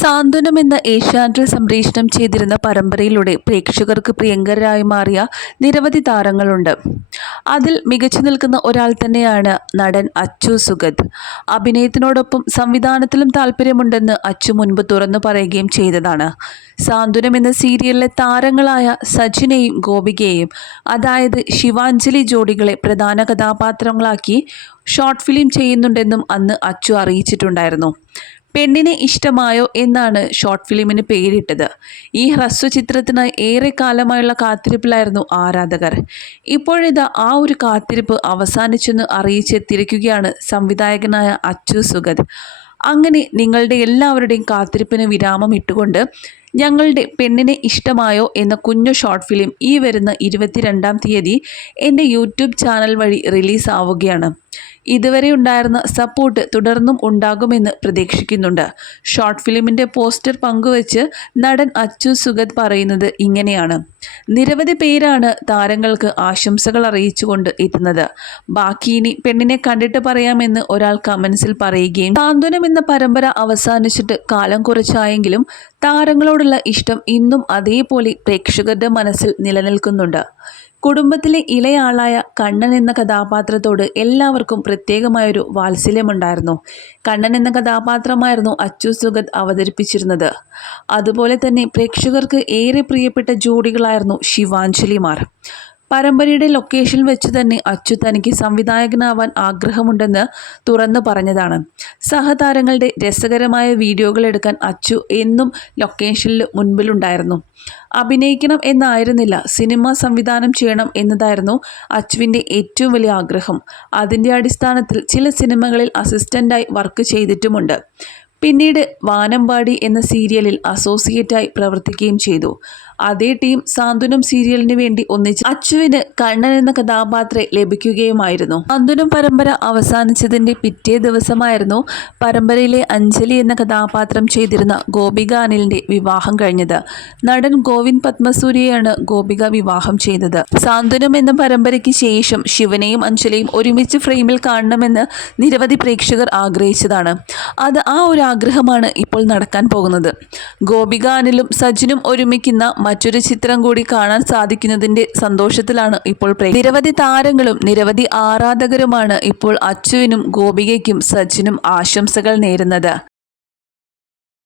സാന്ത്വനം എന്ന ഏഷ്യാനെറ്റിൽ സംപ്രേഷണം ചെയ്തിരുന്ന പരമ്പരയിലൂടെ പ്രേക്ഷകർക്ക് പ്രിയങ്കരായി മാറിയ നിരവധി താരങ്ങളുണ്ട്. അതിൽ മികച്ചു നിൽക്കുന്ന ഒരാൾ തന്നെയാണ് നടൻ അച്ചു സുഗത്. അഭിനയത്തിനോടൊപ്പം സംവിധാനത്തിലും താല്പര്യമുണ്ടെന്ന് അച്ചു മുൻപ് തുറന്നു പറയുകയും ചെയ്തതാണ്. സാന്ത്വനം എന്ന സീരിയലിലെ താരങ്ങളായ സജിനെയും ഗോപികയെയും അതായത് ശിവാഞ്ജലി ജോഡികളെ പ്രധാന കഥാപാത്രങ്ങളാക്കി ഷോർട്ട് ഫിലിം ചെയ്യുന്നുണ്ടെന്നും അന്ന് അച്ചു അറിയിച്ചിട്ടുണ്ടായിരുന്നു. പെണ്ണിനെ ഇഷ്ടമായോ എന്നാണ് ഷോർട്ട് ഫിലിമിന് പേരിട്ടത്. ഈ ഹ്രസ്വ ചിത്രത്തിന് ഏറെ കാലമായുള്ള കാത്തിരിപ്പിലായിരുന്നു ആരാധകർ. ഇപ്പോഴിതാ ആ ഒരു കാത്തിരിപ്പ് അവസാനിച്ചെന്ന് അറിയിച്ചെത്തിരിക്കുകയാണ് സംവിധായകനായ അച്ചു സുഗത്. അങ്ങനെ നിങ്ങളുടെ എല്ലാവരുടെയും കാത്തിരിപ്പിന് വിരാമം ഇട്ടുകൊണ്ട് ഞങ്ങളുടെ പെണ്ണിനെ ഇഷ്ടമായോ എന്ന കുഞ്ഞു ഷോർട്ട് ഫിലിം ഈ വരുന്ന ഇരുപത്തിരണ്ടാം തീയതി എന്റെ യൂട്യൂബ് ചാനൽ വഴി റിലീസ് ആവുകയാണ് ഇതുവരെ ഉണ്ടായിരുന്ന സപ്പോർട്ട് തുടർന്നും ഉണ്ടാകുമെന്ന് പ്രതീക്ഷിക്കുന്നുണ്ട്. ഷോർട്ട് ഫിലിമിന്റെ പോസ്റ്റർ പങ്കുവച്ച് നടൻ അച്ചു സുഗത് പറയുന്നത് ഇങ്ങനെയാണ്. നിരവധി പേരാണ് താരങ്ങൾക്ക് ആശംസകൾ അറിയിച്ചുകൊണ്ട് എത്തുന്നത്. ബാക്കി ഇനി പെണ്ണിനെ കണ്ടിട്ട് പറയാമെന്ന് ഒരാൾ കമൻസിൽ പറയുകയും സാന്ത്വനം എന്ന പരമ്പര അവസാനിച്ചിട്ട് കാലം കുറച്ചായെങ്കിലും താരങ്ങളോടുള്ള ഇഷ്ടം ഇന്നും അതേപോലെ പ്രേക്ഷകരുടെ മനസ്സിൽ നിലനിൽക്കുന്നുണ്ട്. കുടുംബത്തിലെ ഇളയാളായ കണ്ണൻ എന്ന കഥാപാത്രത്തോട് എല്ലാവർക്കും പ്രത്യേകമായൊരു വാത്സല്യമുണ്ടായിരുന്നു. കണ്ണൻ എന്ന കഥാപാത്രമായിരുന്നു അച്ചു സുഗത് അവതരിപ്പിച്ചിരുന്നത്. അതുപോലെ തന്നെ പ്രേക്ഷകർക്ക് ഏറെ പ്രിയപ്പെട്ട ജോഡികളായിരുന്നു ശിവാഞ്ജലിമാർ. പരമ്പരയുടെ ലൊക്കേഷനിൽ വെച്ച് തന്നെ അച്ചു തനിക്ക് സംവിധായകനാവാൻ ആഗ്രഹമുണ്ടെന്ന് തുറന്നു പറഞ്ഞതാണ്. സഹതാരങ്ങളുടെ രസകരമായ വീഡിയോകൾ എടുക്കാൻ അച്ചു എന്നും ലൊക്കേഷനിൽ മുൻപിലുണ്ടായിരുന്നു. അഭിനയിക്കണം എന്നായിരുന്നില്ല സിനിമ സംവിധാനം ചെയ്യണം എന്നതായിരുന്നു അച്ചുവിന്റെ ഏറ്റവും വലിയ ആഗ്രഹം. അതിന്റെ അടിസ്ഥാനത്തിൽ ചില സിനിമകളിൽ അസിസ്റ്റന്റായി വർക്ക് ചെയ്തിട്ടുമുണ്ട്. പിന്നീട് വാനമ്പാടി എന്ന സീരിയലിൽ അസോസിയേറ്റായി പ്രവർത്തിക്കുകയും ചെയ്തു. അതേ ടീം സാന്ത്വനം സീരിയലിന് വേണ്ടി ഒന്നിച്ച് അച്ചുവിന് കണ്ണൻ എന്ന കഥാപാത്രം ലഭിക്കുകയുമായിരുന്നു. സാന്ത്വനം പരമ്പര അവസാനിച്ചതിന്റെ പിറ്റേ ദിവസമായിരുന്നു പരമ്പരയിലെ അഞ്ജലി എന്ന കഥാപാത്രം ചെയ്തിരുന്ന ഗോപിക അനിലിന്റെ വിവാഹം കഴിഞ്ഞത്. നടൻ ഗോവിന്ദ് പത്മസൂര്യയാണ് ഗോപിക വിവാഹം ചെയ്തത്. സാന്ത്വനം എന്ന പരമ്പരയ്ക്ക് ശേഷം ശിവനെയും അഞ്ജലിയും ഒരുമിച്ച് ഫ്രെയിമിൽ കാണണമെന്ന് നിരവധി പ്രേക്ഷകർ ആഗ്രഹിച്ചതാണ്. അത് ആ ഒരു ആഗ്രഹമാണ് ഇപ്പോൾ നടക്കാൻ പോകുന്നത്. ഗോപിക അനിലും സജിനും ഒരുമിക്കുന്ന മറ്റൊരു ചിത്രം കൂടി കാണാൻ സാധിക്കുന്നതിന്റെ സന്തോഷത്തിലാണ് ഇപ്പോൾ നിരവധി താരങ്ങളും നിരവധി ആരാധകരുമാണ് ഇപ്പോൾ അച്ചുവിനും ഗോപികയ്ക്കും സച്ചിനും ആശംസകൾ നേരുന്നത്.